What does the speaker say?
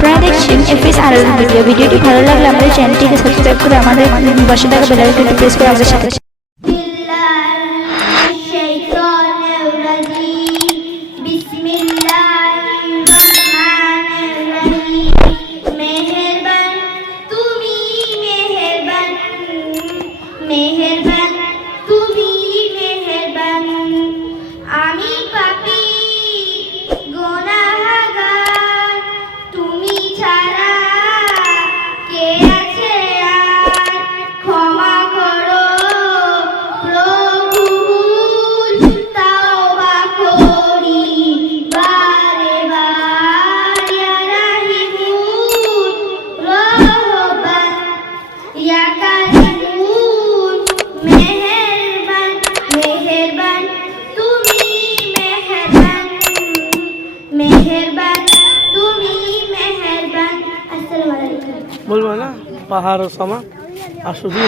আপনারা দেখছেন FS RL ভিডিওটি ভালো লাগলে আমাদের চ্যানেলটিকে সাবস্ক্রাইব করে আমাদের পাশে থাকা বেল আইকনটি প্রেস করে আমাদের সাথে মেহেরবান তুমি মেহেরবান আমি পাপী গুনাহগার তুমি ছাড়া কে আছে আর ক্ষমা করো প্রভু তাওবা করি বারে বার ইয়া রাহিমুন রহমান ইয়া কারিমুন মেহেরবান মেহেরবান তুমি মেহেরবান মেহেরবান তুমি মেহেরবান। আসসালামু আলাইকুম। বলবো না পাহাড় ও সমা আর শুধু